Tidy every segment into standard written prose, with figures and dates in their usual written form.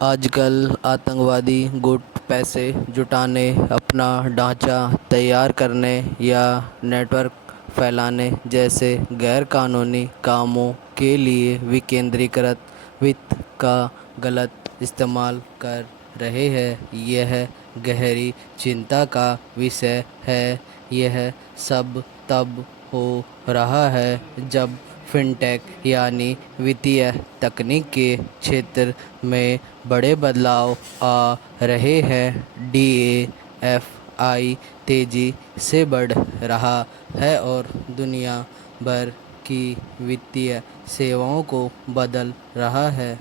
आजकल आतंकवादी गुट पैसे जुटाने, अपना ढांचा तैयार करने या नेटवर्क फैलाने जैसे गैरकानूनी कामों के लिए विकेंद्रीकृत वित्त का गलत इस्तेमाल कर रहे हैं। यह गहरी चिंता का विषय है। यह सब तब हो रहा है जब फिनटेक यानी वित्तीय तकनीक के क्षेत्र में बड़े बदलाव आ रहे हैं। डीएफआई तेज़ी से बढ़ रहा है और दुनिया भर की वित्तीय सेवाओं को बदल रहा है।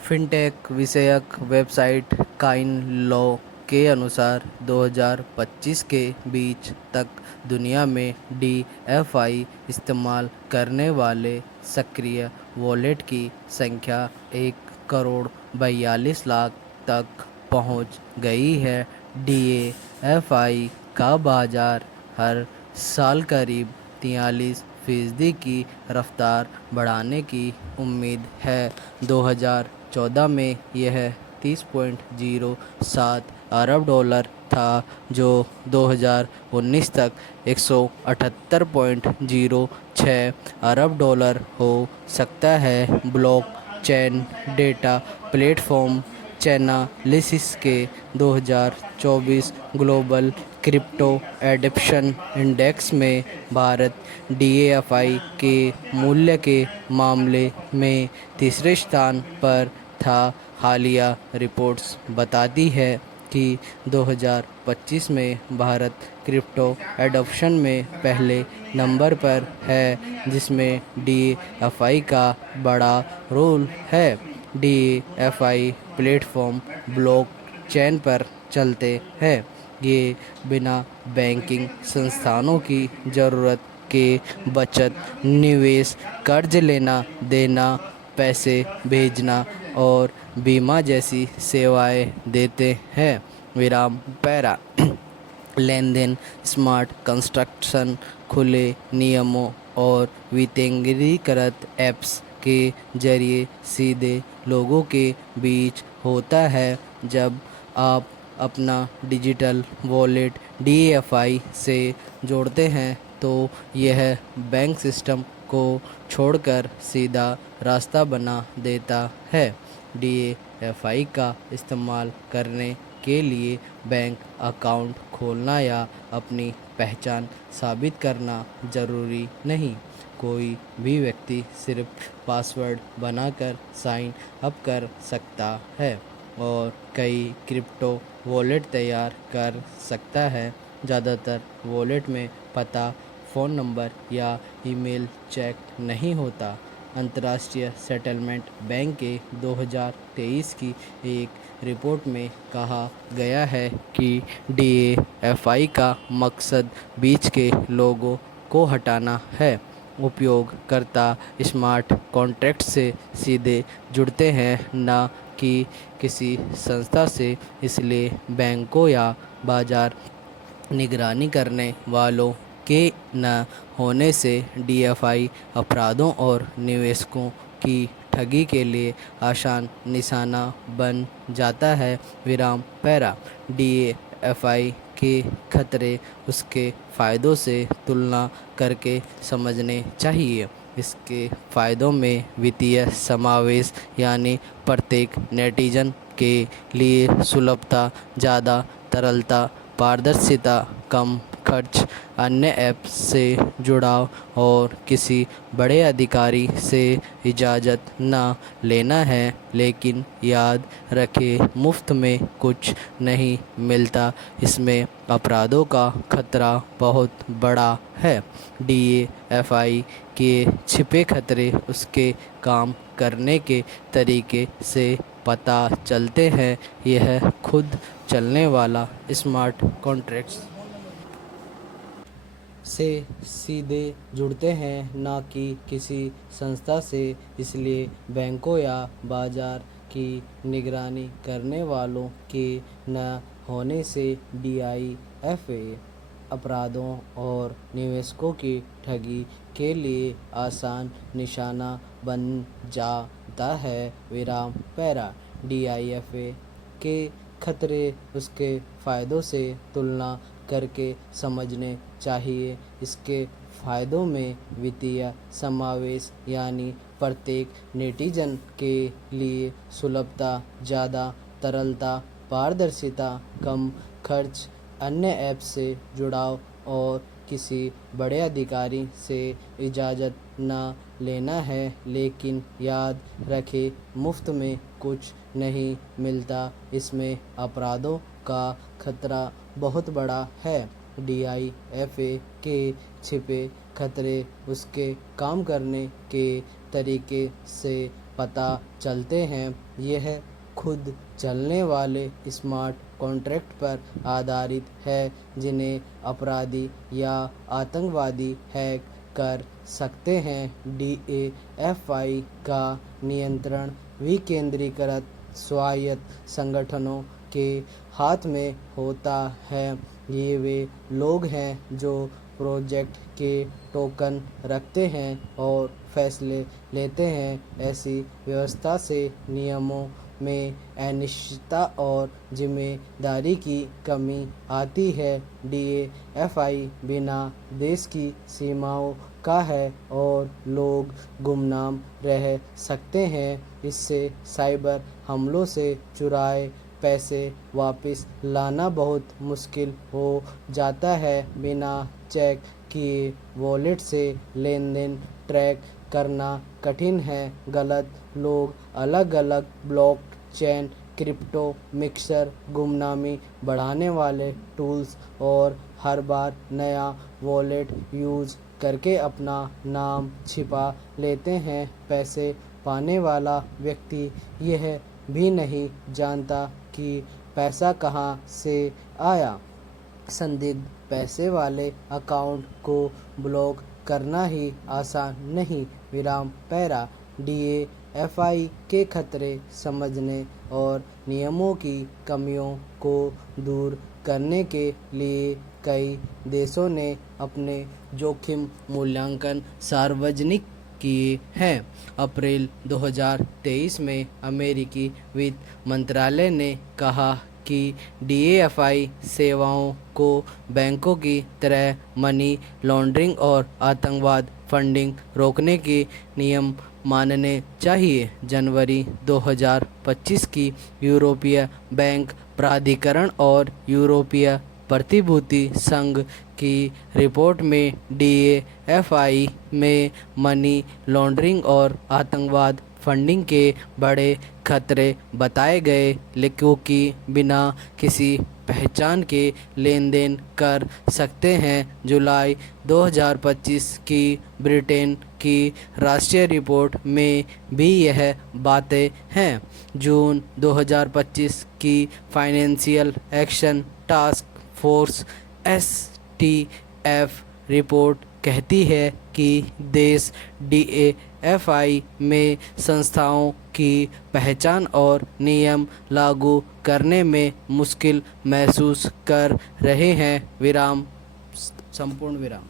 फिनटेक विषयक वेबसाइट काइनलॉ के अनुसार 2025 के बीच तक दुनिया में डीएफआई इस्तेमाल करने वाले सक्रिय वॉलेट की संख्या 1,42,00,000 तक पहुंच गई है। डीएफआई का बाजार हर साल करीब 43% की रफ्तार बढ़ाने की उम्मीद है। 2014 में यह 30.07 अरब डॉलर था, जो 2019 तक 178.06 अरब डॉलर हो सकता है। ब्लॉकचेन डेटा प्लेटफॉर्म चैनालिसिस के 2024 ग्लोबल क्रिप्टो एडॉप्शन इंडेक्स में भारत डीएफआई के मूल्य के मामले में तीसरे स्थान पर था। हालिया रिपोर्ट्स बताती है कि 2025 में भारत क्रिप्टो एडॉप्शन में पहले नंबर पर है, जिसमें डीएफआई का बड़ा रोल है। डीएफआई प्लेटफॉर्म ब्लॉकचेन पर चलते हैं। ये बिना बैंकिंग संस्थानों की ज़रूरत के बचत, निवेश, कर्ज लेना देना, पैसे भेजना और बीमा जैसी सेवाएं देते हैं। विराम पैरा लेन देन स्मार्ट कंस्ट्रक्शन, खुले नियमों और विकेंद्रीकृत ऐप्स के जरिए सीधे लोगों के बीच होता है। जब आप अपना डिजिटल वॉलेट डीएफआई से जोड़ते हैं तो यह बैंक सिस्टम को छोड़कर सीधा रास्ता बना देता है। डीएफआई का इस्तेमाल करने के लिए बैंक अकाउंट खोलना या अपनी पहचान साबित करना ज़रूरी नहीं। कोई भी व्यक्ति सिर्फ पासवर्ड बनाकर साइन अप कर सकता है और कई क्रिप्टो वॉलेट तैयार कर सकता है। ज़्यादातर वॉलेट में पता, फ़ोन नंबर या ईमेल चेक नहीं होता। अंतर्राष्ट्रीय सेटलमेंट बैंक के 2023 की एक रिपोर्ट में कहा गया है कि डीएफआई का मकसद बीच के लोगों को हटाना है। उपयोगकर्ता स्मार्ट कॉन्ट्रैक्ट से सीधे जुड़ते हैं, न कि किसी संस्था से। इसलिए बैंकों या बाजार निगरानी करने वालों के न होने से डीएफआई अपराधों और निवेशकों की ठगी के लिए आसान निशाना बन जाता है। विराम पैरा डीएफआई के खतरे उसके फ़ायदों से तुलना करके समझने चाहिए। इसके फ़ायदों में वित्तीय समावेश, यानी प्रत्येक नेटिजन के लिए सुलभता, ज़्यादा तरलता, पारदर्शिता, कम खर्च, अन्य ऐप से जुड़ाव और किसी बड़े अधिकारी से इजाज़त न लेना है। लेकिन याद रखें, मुफ्त में कुछ नहीं मिलता। इसमें अपराधों का खतरा बहुत बड़ा है। डीएफआई के छिपे खतरे उसके काम करने के तरीके से पता चलते हैं। यह खुद चलने वाला स्मार्ट कॉन्ट्रैक्ट्स से सीधे जुड़ते हैं, न कि किसी संस्था से। इसलिए बैंकों या बाजार की निगरानी करने वालों के न होने से डीआईएफए अपराधों और निवेशकों की ठगी के लिए आसान निशाना बन जाता है। विराम पैरा DIFA के खतरे उसके फ़ायदों से तुलना करके समझने चाहिए। इसके फ़ायदों में वित्तीय समावेश यानी प्रत्येक नेटिजन के लिए सुलभता, ज़्यादा तरलता, पारदर्शिता, कम खर्च, अन्य ऐप से जुड़ाव और किसी बड़े अधिकारी से इजाज़त न लेना है। लेकिन याद रखें, मुफ्त में कुछ नहीं मिलता। इसमें अपराधों का खतरा बहुत बड़ा है। DIFA के छिपे खतरे उसके काम करने के तरीके से पता चलते हैं। यह खुद चलने वाले स्मार्ट कॉन्ट्रैक्ट पर आधारित है जिन्हें अपराधी या आतंकवादी हैक कर सकते हैं। DIFA का नियंत्रण विकेंद्रीकृत स्वायत्त संगठनों के हाथ में होता है। ये वे लोग हैं जो प्रोजेक्ट के टोकन रखते हैं और फैसले लेते हैं। ऐसी व्यवस्था से नियमों में अनिश्चितता और जिम्मेदारी की कमी आती है। DIFA बिना देश की सीमाओं का है और लोग गुमनाम रह सकते हैं। इससे साइबर हमलों से चुराए पैसे वापस लाना बहुत मुश्किल हो जाता है। बिना चेक किए वॉलेट से लेन देन ट्रैक करना कठिन है। गलत लोग अलग अलग ब्लॉकचेन, क्रिप्टो मिक्सर, गुमनामी बढ़ाने वाले टूल्स और हर बार नया वॉलेट यूज़ करके अपना नाम छिपा लेते हैं। पैसे पाने वाला व्यक्ति यह भी नहीं जानता कि पैसा कहाँ से आया। संदिग्ध पैसे वाले अकाउंट को ब्लॉक करना ही आसान नहीं। विराम पैरा। DIFA के खतरे समझने और नियमों की कमियों को दूर करने के लिए कई देशों ने अपने जोखिम मूल्यांकन सार्वजनिक किए हैं। अप्रैल 2023 में अमेरिकी वित्त मंत्रालय ने कहा कि DIFA सेवाओं को बैंकों की तरह मनी लॉन्ड्रिंग और आतंकवाद फंडिंग रोकने के नियम मानने चाहिए। जनवरी 2025 की यूरोपीय बैंक प्राधिकरण और यूरोपीय प्रतिभूति संघ की रिपोर्ट में DIFA में मनी लॉन्ड्रिंग और आतंकवाद फंडिंग के बड़े खतरे बताए गए, क्योंकि बिना किसी पहचान के लेन देन कर सकते हैं। जुलाई 2025 की ब्रिटेन की राष्ट्रीय रिपोर्ट में भी यह बातें हैं। जून 2025 की financial action task force STF report कहती है कि देश DIFA में संस्थाओं की पहचान और नियम लागू करने में मुश्किल महसूस कर रहे हैं। विराम, संपूर्ण विराम।